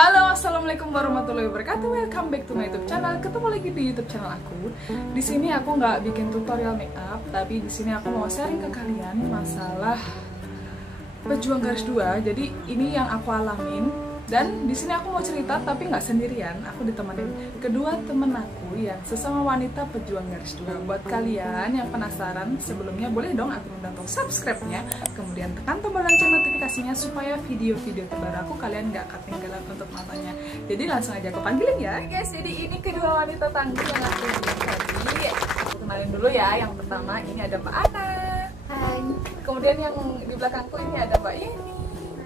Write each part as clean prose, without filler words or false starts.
Halo, assalamualaikum warahmatullahi wabarakatuh. Welcome back to my YouTube channel. Ketemu lagi di YouTube channel aku. Di sini aku nggak bikin tutorial makeup, tapi di sini aku mau sharing ke kalian masalah pejuang garis 2. Jadi ini yang aku alamin. Dan di sini aku mau cerita, tapi nggak sendirian. Aku ditemenin kedua temen aku yang sesama wanita pejuang garis 2. Buat kalian yang penasaran, sebelumnya boleh dong aku minta tombol subscribe-nya, kemudian tekan tombol lonceng notifikasinya supaya video-video terbaru aku kalian nggak ketinggalan untuk nontonnya. Jadi langsung aja aku panggilin ya, guys. Jadi ini kedua wanita tangguh yang aku bilang tadi. Aku kenalin dulu ya. Yang pertama ini ada Mbak Ana. Hai. Kemudian yang di belakangku ini ada Mbak Yeni.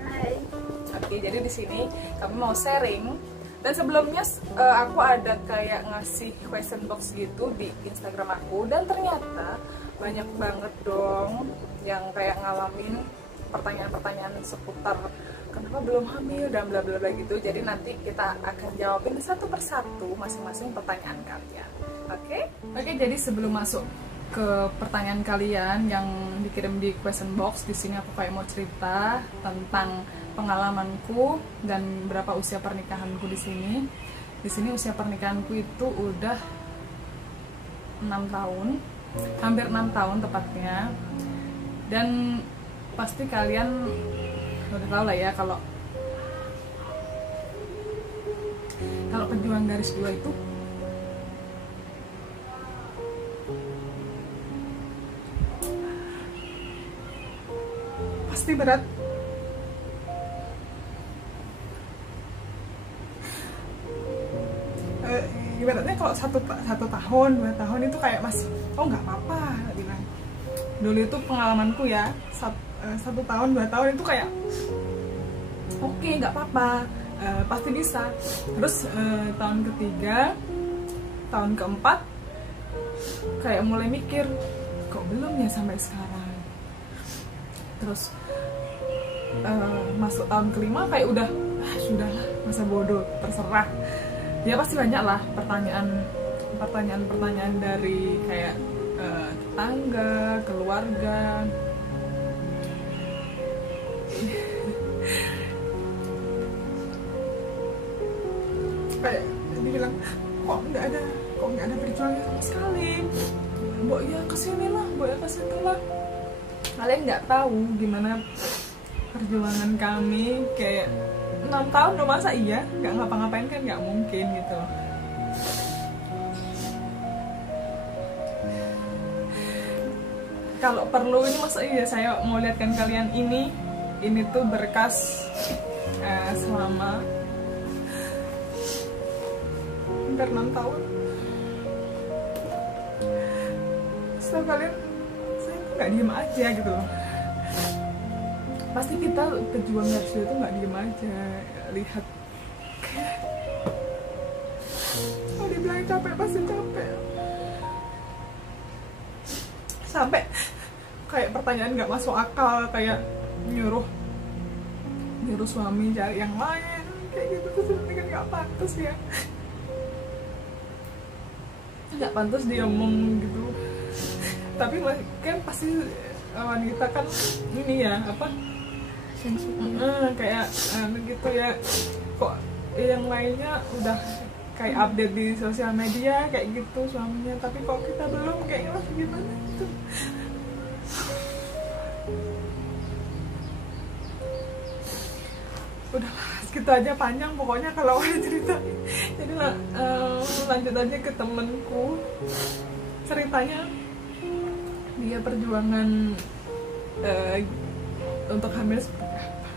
Hai. Oke, jadi di sini kami mau sharing. Dan sebelumnya aku ada kayak ngasih question box gitu di Instagram aku, dan ternyata banyak banget dong yang kayak ngalamin pertanyaan-pertanyaan seputar kenapa belum hamil dan bla bla bla gitu. Jadi nanti kita akan jawabin satu persatu masing-masing pertanyaan kalian. Oke? Oke, jadi sebelum masuk ke pertanyaan kalian yang dikirim di question box, di sini aku kayak mau cerita tentang pengalamanku dan berapa usia pernikahanku di sini. Di sini usia pernikahanku itu udah 6 tahun, hampir 6 tahun tepatnya. Dan pasti kalian udah tahu lah ya kalau pejuang garis 2 itu pasti berat. Ibaratnya kalau satu tahun, 2 tahun itu kayak masih nggak apa-apa bilang. Dulu itu pengalamanku ya, 1 tahun 2 tahun itu kayak oke, nggak apa-apa, pasti bisa. Terus tahun ketiga, tahun keempat kayak mulai mikir, kok belum ya sampai sekarang. Terus masuk tahun kelima kayak udah sudahlah, masa bodoh, terserah. Ya pasti banyak lah pertanyaan dari kayak tetangga, keluarga. Kayak dibilang kok nggak ada perjuangan sama sekali. Mbok ya kesini lah, mbok ya kesini lah. Kalian nggak tahu gimana perjuangan kami, kayak 6 tahun loh, masa iya nggak ngapa-ngapain, kan nggak mungkin gitu loh. Kalau perlu ini masa iya saya mau lihatkan kalian ini tuh berkas selama hampir 6 tahun. Setelah kalian, saya nggak diem aja gitu loh. Pasti kita pejuang garis 2 itu nggak diem aja, lihat kalau dibilang capek pasti capek. Sampai kayak pertanyaan nggak masuk akal, kayak nyuruh suami cari yang lain kayak gitu. Terus kan nggak pantas ya, nggak pantas dia ngomong gitu. Tapi kan pasti wanita kan ini ya apa, kayak gitu ya, kok yang lainnya udah kayak update di sosial media kayak gitu suaminya, tapi kok kita belum, kayak gimana gitu. Udahlah, segitu aja, panjang pokoknya kalau ada cerita. Jadi lanjut aja ke temenku. Ceritanya dia perjuangan untuk hamil seperti apa.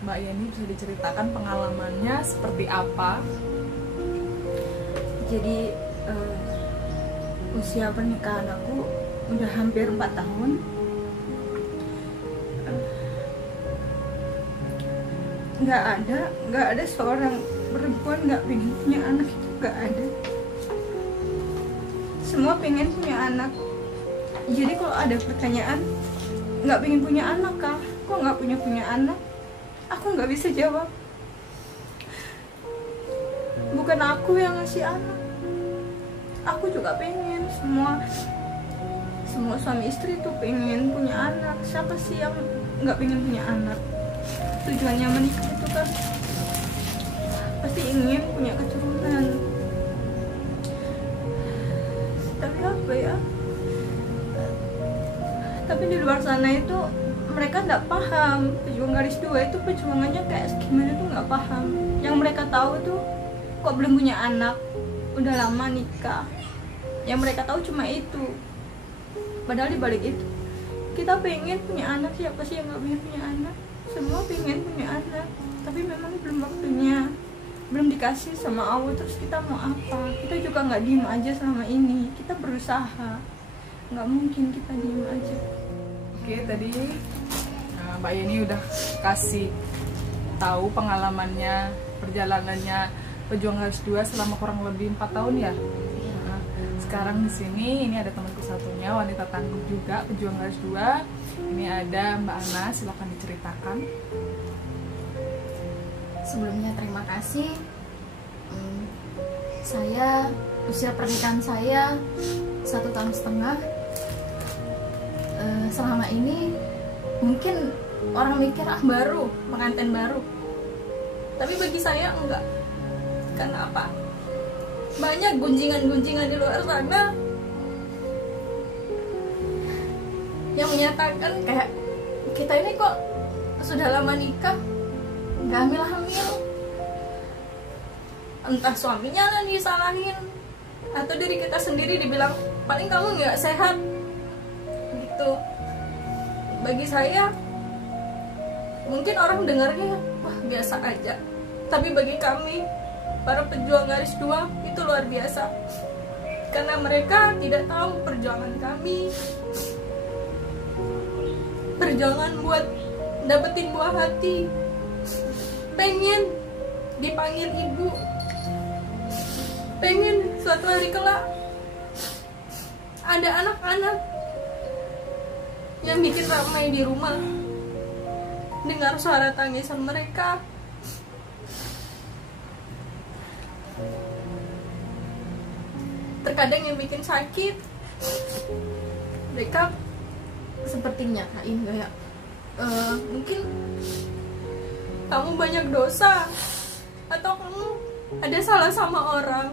Mbak Yeni bisa diceritakan pengalamannya seperti apa? Jadi usia pernikahan aku udah hampir 4 tahun. Nggak ada seorang perempuan nggak pengen punya anak, itu nggak ada. Semua pengen punya anak. Jadi kalau ada pertanyaan nggak pengen punya anak kah? Kok nggak punya anak? Aku nggak bisa jawab. Bukan aku yang ngasih anak. Aku juga pengen. Semua suami istri tuh pengen punya anak. Siapa sih yang nggak pengen punya anak? Tujuannya menikah itu kan punya keturunan. Tapi apa ya, tapi di luar sana itu mereka nggak paham pejuang garis 2 itu perjuangannya kayak gimana tuh, nggak paham. Yang mereka tahu tuh kok belum punya anak, udah lama nikah. Yang mereka tahu cuma itu. Padahal dibalik itu kita pengen punya anak, siapa sih yang nggak pengen punya anak? Semua pengen punya anak, tapi memang belum waktunya, belum dikasih sama Allah. Terus kita mau apa? Kita juga nggak diem aja selama ini, kita berusaha, nggak mungkin kita diem aja. Oke, tadi Mbak Yeni udah kasih tahu pengalamannya, perjalanannya pejuang garis 2 selama kurang lebih 4 tahun ya. Nah, sekarang di sini ini ada temanku satunya, wanita tangguh juga pejuang garis 2. Ini ada Mbak Ana, silakan diceritakan. Sebelumnya terima kasih. Saya usia pernikahan saya 1,5 tahun. Selama ini mungkin orang mikir baru, pengantin baru. Tapi bagi saya enggak. Karena apa? Banyak gunjingan-gunjingan di luar sana yang menyatakan kayak kita ini kok sudah lama nikah nggak hamil-hamil. Entah suaminya yang disalahin atau diri kita sendiri dibilang paling kamu nggak sehat gitu. Bagi saya mungkin orang dengarnya wah biasa aja, tapi bagi kami para pejuang garis 2 itu luar biasa, karena mereka tidak tahu perjuangan kami, perjuangan buat dapetin buah hati, pengen dipanggil ibu, pengen suatu hari kelak ada anak-anak yang bikin ramai di rumah dengar suara tangisan mereka. Terkadang yang bikin sakit, mereka seperti nyatain kayak mungkin kamu banyak dosa atau kamu ada salah sama orang,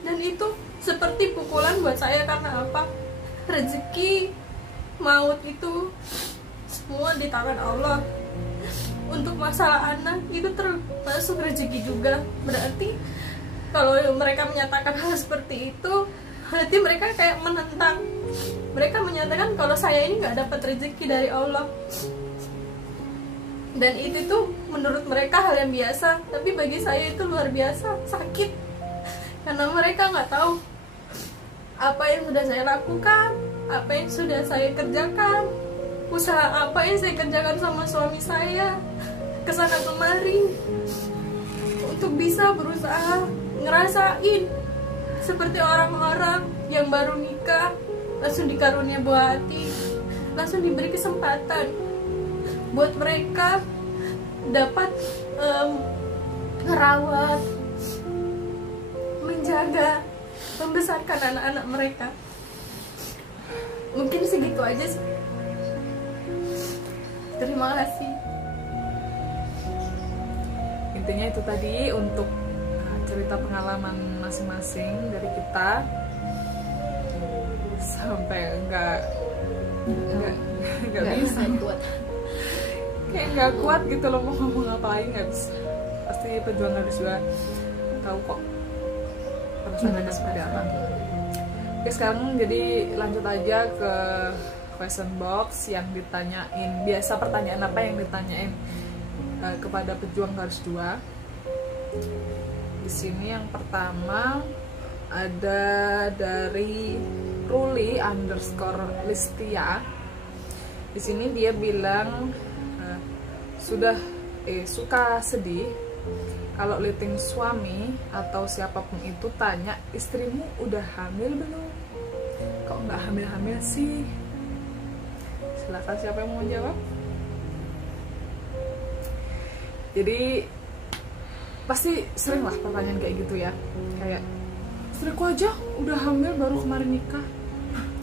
dan itu seperti pukulan buat saya. Karena apa? Rezeki maut itu semua di tangan Allah. Untuk masalah anak itu termasuk rezeki juga. Berarti kalau mereka menyatakan hal seperti itu, berarti mereka kayak menentang. Mereka menyatakan kalau saya ini nggak dapat rezeki dari Allah, dan itu tuh menurut mereka hal yang biasa. Tapi bagi saya itu luar biasa sakit, karena mereka nggak tahu apa yang sudah saya lakukan, apa yang sudah saya kerjakan, usaha apa yang saya kerjakan sama suami saya kesana kemari untuk bisa berusaha ngerasain seperti orang-orang yang baru nikah langsung dikarunia buah hati, langsung diberi kesempatan buat mereka dapat ngerawat, menjaga, membesarkan anak-anak mereka. Mungkin segitu aja sih. Terima kasih. Intinya itu tadi untuk cerita pengalaman masing-masing dari kita, sampai nggak bisa kuat. Kayak nggak kuat gitu loh, mau ngomong apa lagi nggak bisa. Pasti pejuang garis 2 tahu kok perasaannya seperti apa. Oke, sekarang jadi lanjut aja ke question box yang ditanyain. Biasa pertanyaan apa yang ditanyain kepada pejuang garis 2? Di sini yang pertama ada dari Ruli_Listia. Di sini dia bilang suka sedih kalau liting suami atau siapapun itu tanya, istrimu udah hamil belum? Kok nggak hamil-hamil sih? Silakan, siapa yang mau jawab? Jadi pasti sering lah pertanyaan kayak gitu ya, kayak istriku aja udah hamil baru kemarin nikah,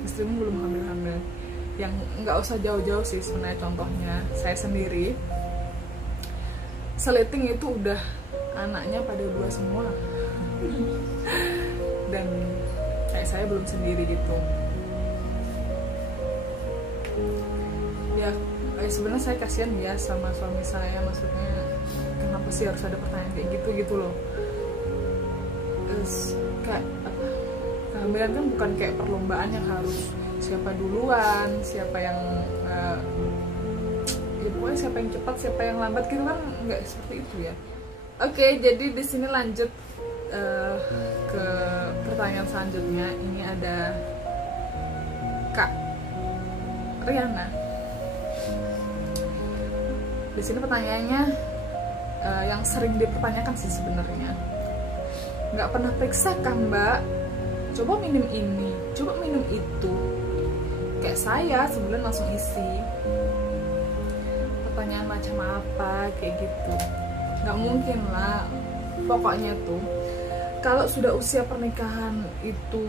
istrimu belum hamil-hamil. Yang nggak usah jauh-jauh sih sebenarnya, contohnya saya sendiri seliting itu udah anaknya pada 2 semua. Dan kayak saya belum sendiri gitu ya. Sebenarnya saya kasihan ya sama suami saya, maksudnya kenapa sih harus ada pertanyaan kayak gitu loh. Terus kayak apa, kehamilan kan bukan kayak perlombaan yang harus siapa duluan, siapa yang ya pokoknya siapa yang cepat, siapa yang lambat gitu kan, nggak seperti itu ya. Oke, jadi di sini lanjut ke pertanyaan selanjutnya. Ini ada Kak Riana. Di sini pertanyaannya yang sering dipertanyakan sih sebenarnya. Nggak pernah periksa kan Mbak? Coba minum ini, coba minum itu. Kayak saya sebulan langsung isi. Pertanyaan macam apa kayak gitu. Nggak mungkin lah. Pokoknya tuh kalau sudah usia pernikahan itu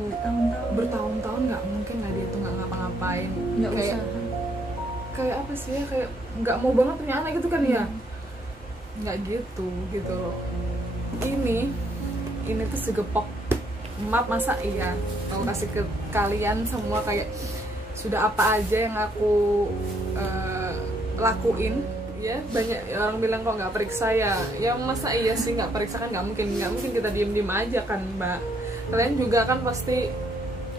bertahun-tahun nggak mungkin lah dia tuh nggak ngapa-ngapain. Kayak apa sih ya, kayak nggak mau banget punya anak gitu kan ya. Nggak gitu loh. Ini tuh segepok map, masa iya aku kasih ke kalian semua kayak sudah apa aja yang aku lakuin ya. Banyak orang bilang kok nggak periksa ya, masa iya sih nggak periksa kan, nggak mungkin kita diem aja kan Mbak. Kalian juga kan pasti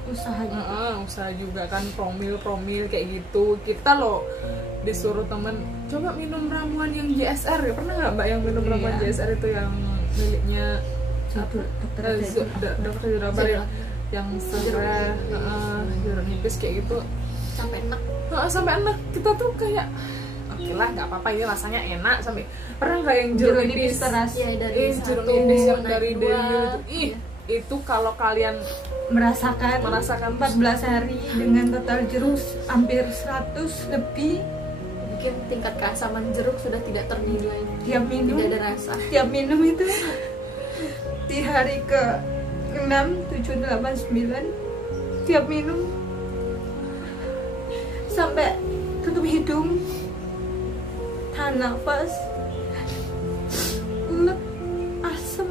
usaha juga kan, promil kayak gitu. Kita loh disuruh temen coba minum ramuan yang JSR ya, pernah nggak Mbak yang minum ramuan JSR itu yang miliknya dokter Jurabar yang segera jeruk nipis kayak gitu sampai enak. Kita tuh kayak oke lah nggak apa-apa, ini rasanya enak. Sampai pernah nggak yang jeruk nipis jeruk nipis yang dari itu kalau kalian merasakan 14 hari dengan total jeruk hampir 100 lebih, mungkin tingkat keasaman jeruk sudah tidak ternilai. Tiap minum tidak ada rasa. Tiap minum itu di hari ke 6, 7, 8, 9 tiap minum sampai tutup hidung, tahan nafas, ulet, asem.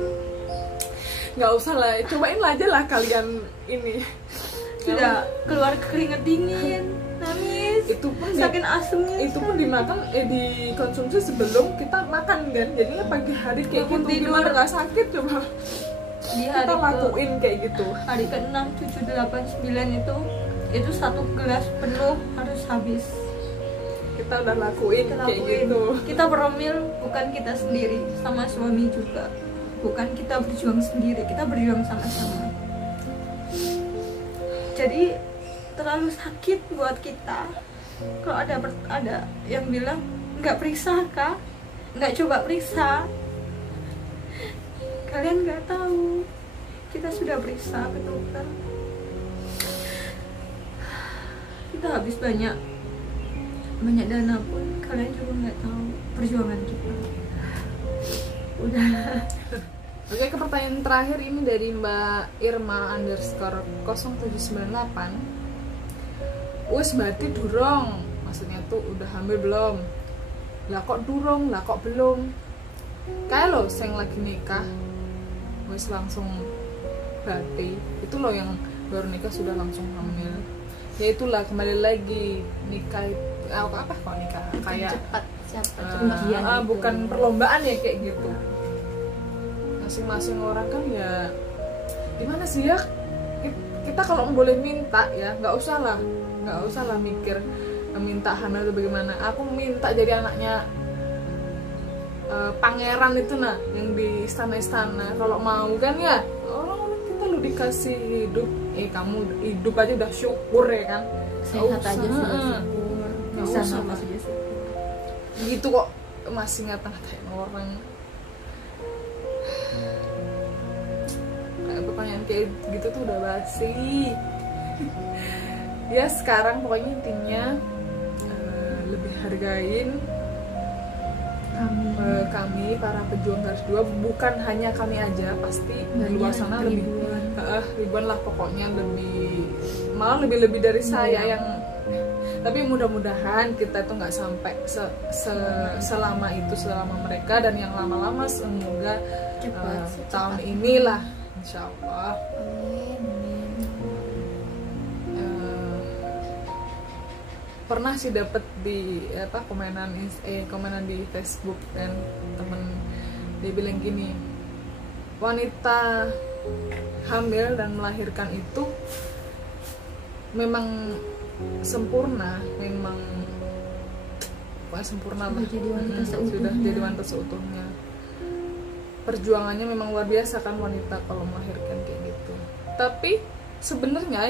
Nggak usah lah, cobain aja lah kalian ini. Sudah keluar keringat dingin, nangis. Itu pun saking asemnya. Itu pun dimakan dikonsumsi sebelum kita makan kan. Jadinya pagi hari kayak gitu gimana nggak sakit coba. Di hari kita lakuin kayak gitu. Hari ke-6, 7, 8, 9 itu 1 gelas penuh harus habis. Kita udah lakuin kayak gitu. Kita promil bukan kita sendiri, sama suami juga. Bukan kita berjuang sendiri, kita berjuang sama-sama. Jadi terlalu sakit buat kita kalau ada yang bilang nggak periksa kah, nggak coba periksa. Kalian nggak tahu, kita sudah periksa ke dokter. Kita habis banyak dana pun kalian juga nggak tahu perjuangan kita. Udah. Oke, ke pertanyaan terakhir ini dari Mbak Irma _0798. Wes berarti durung, maksudnya tuh udah hamil belum? Lah kok durung, lah kok belum? Kayak lo sing lagi nikah wes langsung berarti itu lo yang baru nikah sudah langsung hamil. Ya itulah, kembali lagi nikah apa kok nikah kayak cepat ujian gitu. Bukan perlombaan ya kayak gitu. Masing-masing orang kan ya gimana sih ya, kita kalau boleh minta ya nggak usah lah mikir minta hamil atau bagaimana. Aku minta jadi anaknya pangeran itu nah yang di istana-istana. Kalau mau kan ya orang kita lu dikasih hidup, kamu hidup aja udah syukur ya kan. Sehat aja sudah syukur, bisa nafas aja syukur. Gitu kok masih ngata-ngatain orang. Kayak pertanyaan kayak gitu tuh udah basi. Ya sekarang pokoknya intinya lebih hargain kami para pejuang garis 2, bukan hanya kami aja, pasti di luar sana ribuan lah pokoknya, malah lebih dari saya yang Tapi mudah-mudahan kita tuh nggak sampai selama mereka, dan yang lama-lama semoga tahun inilah insya Allah. Pernah sih dapet di komenan di Facebook, dan temen dia bilang gini, wanita hamil dan melahirkan itu memang sempurna, memang sempurna lah, sudah jadi wanita seutuhnya. Perjuangannya memang luar biasa kan wanita kalau melahirkan kayak gitu. Tapi sebenarnya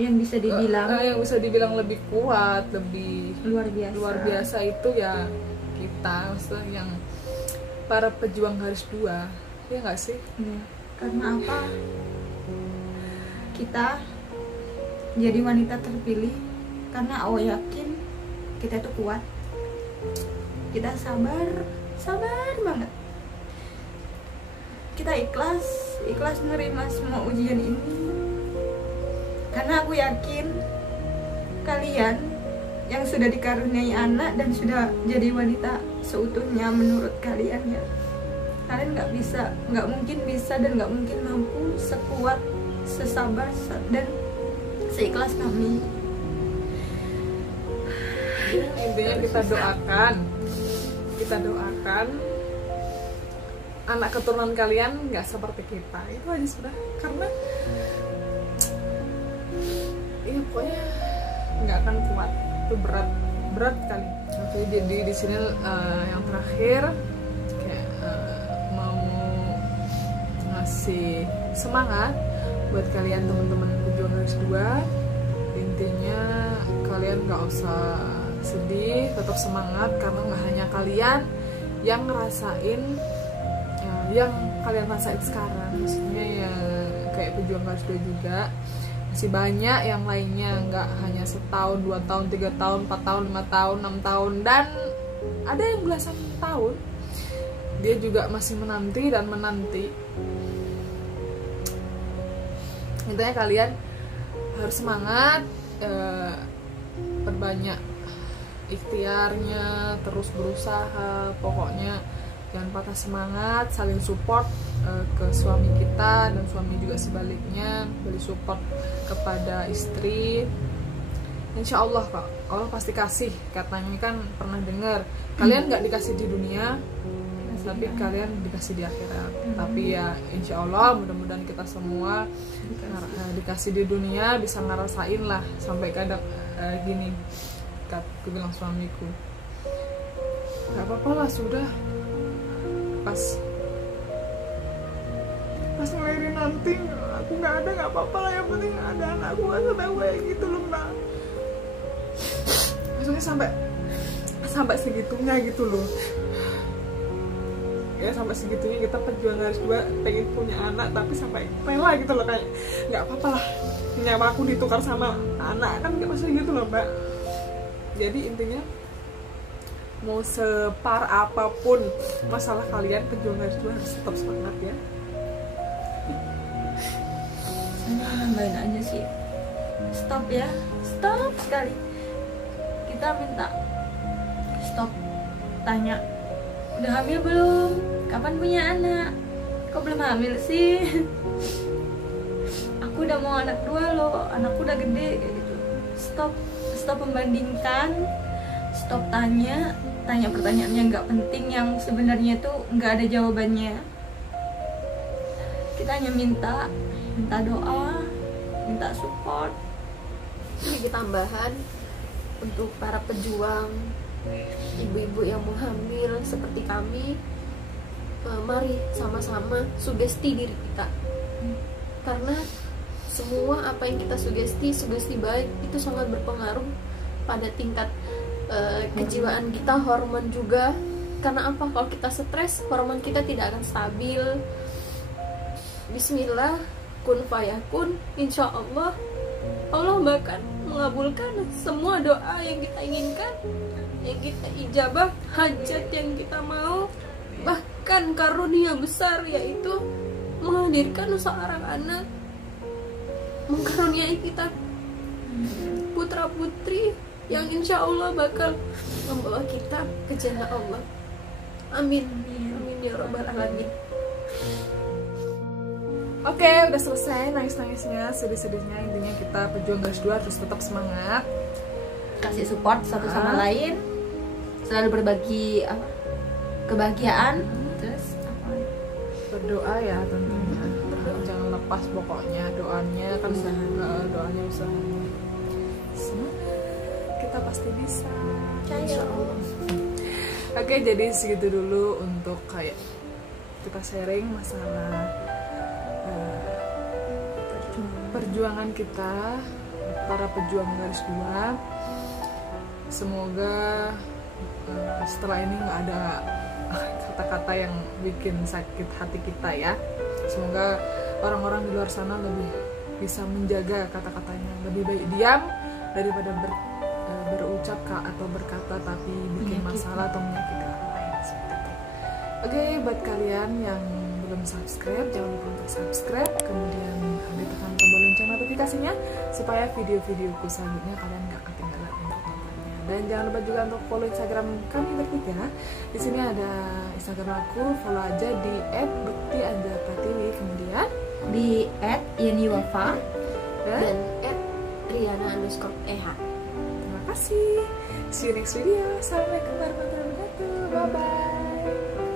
yang bisa dibilang lebih kuat, lebih luar biasa itu ya kita, maksudnya yang para pejuang garis 2, ya nggak sih? Karena apa? Kita jadi wanita terpilih karena Allah yakin kita itu kuat, kita sabar banget, kita ikhlas menerima semua ujian ini, karena aku yakin kalian yang sudah dikaruniai anak dan sudah jadi wanita seutuhnya menurut kalian ya, kalian nggak mungkin bisa dan nggak mungkin mampu sekuat, sesabar dan seikhlas kami. Intinya kita doakan anak keturunan kalian nggak seperti kita, itu aja sudah. Karena ya pokoknya nggak akan kuat, itu berat kali. Oke, jadi di sini yang terakhir kayak mau ngasih semangat buat kalian teman-teman pejuang garis 2. Intinya kalian nggak usah sedih, tetap semangat, karena nggak hanya kalian yang ngerasain yang kalian rasain sekarang, maksudnya ya kayak pejuang garis 2 juga masih banyak yang lainnya, nggak hanya setahun, 2 tahun, 3 tahun, 4 tahun, 5 tahun, 6 tahun, dan ada yang belasan tahun dia juga masih menanti. Intinya kalian harus semangat, perbanyak ikhtiarnya, terus berusaha, pokoknya jangan patah semangat, saling support ke suami kita, dan suami juga sebaliknya beri support kepada istri. Insya Allah kok, Allah pasti kasih. Katanya kan pernah dengar, kalian nggak dikasih di dunia, tapi kalian dikasih di akhirat. Tapi ya insya Allah mudah-mudahan kita semua dikasih di dunia, bisa ngerasain lah. Sampai kadang gini, aku bilang suamiku, nggak apa-apa lah, sudah pas ngelahirin nanti aku nggak ada, nggak apa-apa lah, yang penting ada anakku, nggak sampai kayak gitu loh mbak. Maksudnya sampai segitunya gitu loh ya, sampai segitunya kita pejuang garis 2 pengen punya anak, tapi sampai rela gitu loh, kayak nggak apa-apa lah nyawa aku ditukar sama anak, kan nggak maksudnya gitu loh mbak. Jadi intinya mau separ apapun masalah kalian, pejuang garis 2 harus tetap semangat ya. Saya nambahin aja sih, stop ya, stop sekali. Kita minta stop, tanya udah hamil belum, kapan punya anak, kok belum hamil sih, aku udah mau anak 2 loh, anakku udah gede, kayak gitu. Stop membandingkan, stop tanya pertanyaan yang nggak penting, yang sebenarnya tuh nggak ada jawabannya. Kita hanya minta doa, minta support. Ini tambahan untuk para pejuang, ibu-ibu yang mau hamil seperti kami, mari sama-sama sugesti diri kita, karena semua apa yang kita sugesti baik itu sangat berpengaruh pada tingkat kejiwaan kita, hormon juga. Karena apa? Kalau kita stres, hormon kita tidak akan stabil. Bismillah, kun fayakun, insya Allah bahkan mengabulkan semua doa yang kita inginkan, yang kita ijabah, hajat yang kita mau, bahkan karunia besar yaitu menghadirkan seorang anak, mengkaruniai kita putra putri yang insya Allah bakal membawa kita ke jannah Allah. Amin, amin ya robbal alamin. Oke, udah selesai nangis-nangisnya, sedih-sedihnya. Intinya kita pejuang garis 2 harus tetap semangat, kasih support satu sama lain, selalu berbagi kebahagiaan, terus apa? berdoa ya tentunya. Jangan lepas pokoknya doanya kan, doanya usahanya. Semangat, kita pasti bisa. Insya Allah. Oke, jadi segitu dulu untuk kayak kita sharing masalah perjuangan kita, para pejuang garis 2. Semoga setelah ini nggak ada kata-kata yang bikin sakit hati kita ya. Semoga orang-orang di luar sana lebih bisa menjaga kata-katanya, lebih baik diam daripada berucap atau berkata tapi bikin masalah atau menyakiti orang lain seperti itu. Oke, buat kalian yang belum subscribe, jangan lupa untuk subscribe, kemudian ditekan tombol lonceng notifikasinya supaya video-videoku selanjutnya kalian gak ketinggalan untuk nontonnya. Dan jangan lupa juga untuk follow Instagram kami bertiga. Di sini ada Instagram aku, follow aja di @bekti_pratiwi, kemudian Di @yeniwafa Dan @riana_eh. terima kasih. See you next video. Assalamualaikum warahmatullahi wabarakatuh. Bye bye.